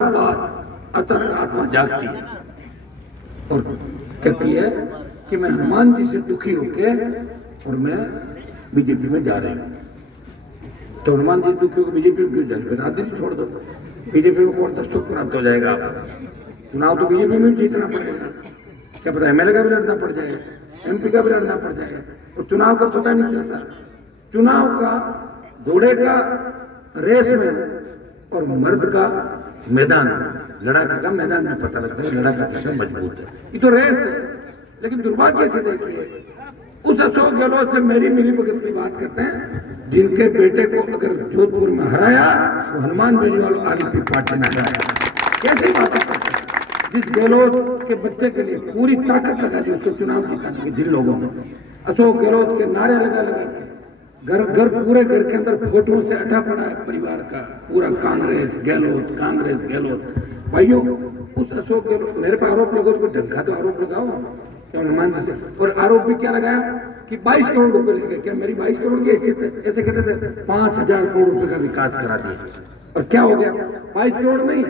बाद अचानक आत्मा जागती है और कहती है कि मैं हनुमान जी से दुखी होके और मैं बीजेपी में जा रही हूँ। तो हनुमान जी दुखी होकर बीजेपी में क्यों जाए, फिर राजनीति छोड़ दो। बीजेपी में कौन सा सुख प्राप्त हो जाएगा आपको? चुनाव तो बीजेपी में जीतना पड़ेगा, क्या पता एमएलए का भी लड़ना पड़ जाएगा, एमपी का भी लड़ना पड़ जाएगा, और चुनाव का पता नहीं चलता। चुनाव का घोड़े का रेस में और मर्द का मैदान, लड़ाका का मैदान में पता लगता है लड़ाका कैसा मजबूत है। ये तो रेस है। लेकिन दुर्भाग्य से देखिए, उस अशोक गहलोत से मेरी मिलीभगत की बात करते हैं, जिनके बेटे को अगर जोधपुर में हराया तो हनुमान बेनीवाल आरएलपी पार्टी ने हराया। कैसी बात है? जिस गहलोत के बच्चे के लिए पूरी ताकत लगा दी उसको चुनाव जिताने की, जिन लोगों ने अशोक गहलोत के नारे लगा लगा के घर घर पूरे घर के अंदर फोटो से अटा पड़ा है परिवार का पूरा, कांग्रेस गहलोत। भाइयों, उस अशोक गहलोत, मेरे पर आरोप लगाओ तो ढंग का तो आरोप लगाओ हनुमान जी से। और आरोप भी क्या लगाया कि 22 करोड़ रुपए लेंगे। क्या मेरी 22 करोड़ की हैसियत है? ऐसे कहते थे 5000 करोड़ रुपए का विकास करा दिया। और क्या हो गया? 22 करोड़ नहीं,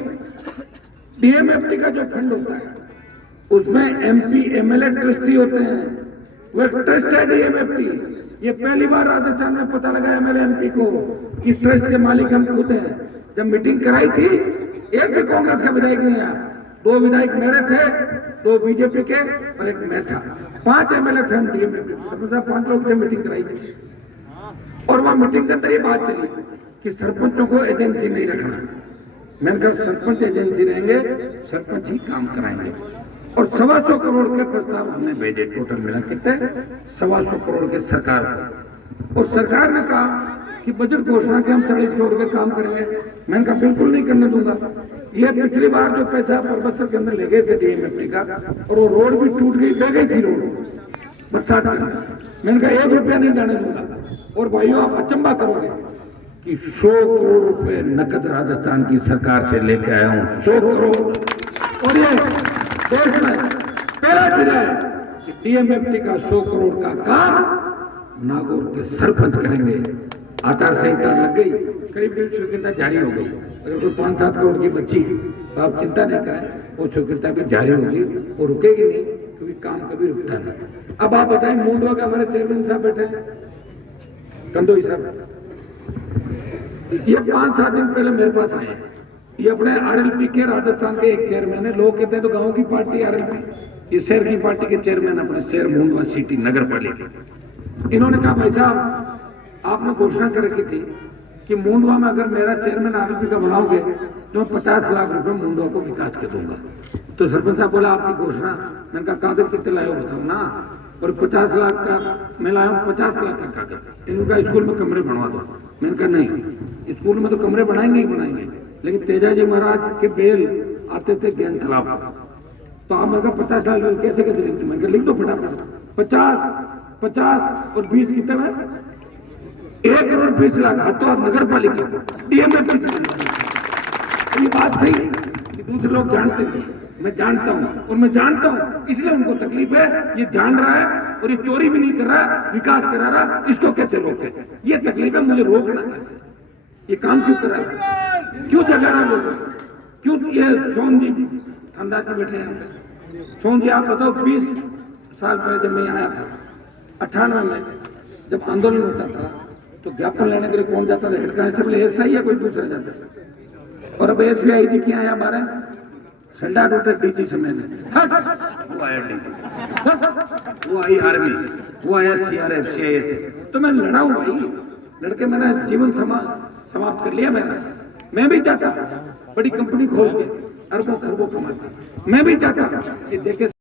डीएमएफटी का जो फंड होता है उसमें एमपी एमएलए ट्रस्टी होते हैं, वो एक ट्रस्ट है डीएमएफटी। ये पहली बार राजस्थान में पता लगा एमएलए एमपी को कि ट्रस्ट के मालिक हम खुद हैं। जब मीटिंग कराई थी एक भी कांग्रेस का विधायक नहीं आया, 2 विधायक मेरे थे, 2 बीजेपी के और एक मैं था। 5 एमएलए थे हम डीएमएफटी, 5 लोग थे। मीटिंग कराई थी और वहां मीटिंग के अंदर ये बात चली कि सरपंचों को एजेंसी नहीं रखना। मैंने कहा सरपंच एजेंसी रहेंगे, सरपंच ही काम कराएंगे। और 125 करोड़ के प्रस्ताव हमने भेजे, टोटल मिला कितने? 125 करोड़ के सरकार को। और सरकार ने कहा कि बजट घोषणा के हम 40 करोड़ के काम करेंगे। मैंने कहा बिल्कुल नहीं करने दूंगा। ये पिछली बार जो पैसा परबसर के अंदर ले गए थे डीएमएफटी का, और वो रोड भी टूट गई, बह गई थी रोड बरसात के अंदर। मैंने कहा 1 रुपया नहीं जाने दूंगा। और भाइयों, आप अचंबा करोगे कि 100 करोड़ रुपए नकद राजस्थान की सरकार से लेके आया हूं, 100 करोड़। और ये देश में पहला जिला है कि डीएमएफटी का 100 करोड़ का काम नागौर के सरपंच करेंगे। आचार संहिता लग गई, करीब स्वीकृता जारी हो गई। अगर कोई 5-7 करोड़ की बच्ची तो आप चिंता नहीं करें, वो स्वीकृता भी जारी होगी, वो रुकेगी नहीं, क्योंकि काम कभी रुकता नहीं। अब आप बताएं, मुंडवा का हमारे चेयरमैन साहब बैठे हैं, कंदोई साहब, ये 5-7 दिन पहले मेरे पास आए। ये अपने आरएलपी के राजस्थान के एक चेयरमैन है। लोग कहते हैं तो गांव की पार्टी आरएलपी, ये शहर की पार्टी के चेयरमैन, अपने शहर मुंडवा सिटी नगर पालिका। इन्होंने कहा भाई साहब, आपने घोषणा कर रखी थी कि मुंडवा में अगर मेरा चेयरमैन आरएलपी का बनाओगे तो मैं 50 लाख रुपए मुंडवा को विकास के दूंगा। तो सरपंच साहब बोला आपकी घोषणा। मैंने कहा कागज कितने लाए हो बताओ ना। और 50 लाख का मैं लाया हूँ, 50 लाख का कागज। इनका स्कूल में कमरे बनवा दो। मैंने कहा नहीं, स्कूल में तो कमरे बनाएंगे ही बनाएंगे, लेकिन तेजाजी महाराज के बेल आते थे ज्ञान तालाब, तो आप मेरे 50 लाख कैसे कैसे लिख दो? मैंने लिख दो फटाफट। 50 और 20 कितने में? 1 करोड़ 20 लाख। हाँ, तो आप नगर पालिका को डीएमएफटी से बनवा। ये बात सही है कि दूसरे लोग जानते नहीं, मैं जानता हूँ, और मैं जानता हूँ इसलिए उनको तकलीफ है। ये जान रहा है और ये चोरी भी नहीं कर रहा, विकास करा रहा, इसको कैसे रोके? ये तकलीफ है, मुझे रोकना कैसे? ये काम क्यों करा रहा, क्यों जगा रहा लोग? क्यों? ये सोन जी ठंडा के बैठे हैं। सोन जी, आप बताओ, 20 साल पहले जब मैं आया था 98 में, जब आंदोलन होता था तो ज्ञापन लेने के लिए कौन जाता था? हेड कांस्टेबल एसआई या कोई दूसरा जाता था। और अब एसबीआई जी क्या है हमारे सल्टा टूटे डीजी समय वो आया डीजी, वो आई आर्मी, वो आया सीआरएफ सीआईएस। तो मैं लड़ा हूं भाई, लड़के मैंने जीवन समाप्त कर लिया। मैं भी चाहता हूं बड़ी कंपनी खोल के अरबों खरबों कमाती। मैं भी चाहता हूं कि देखे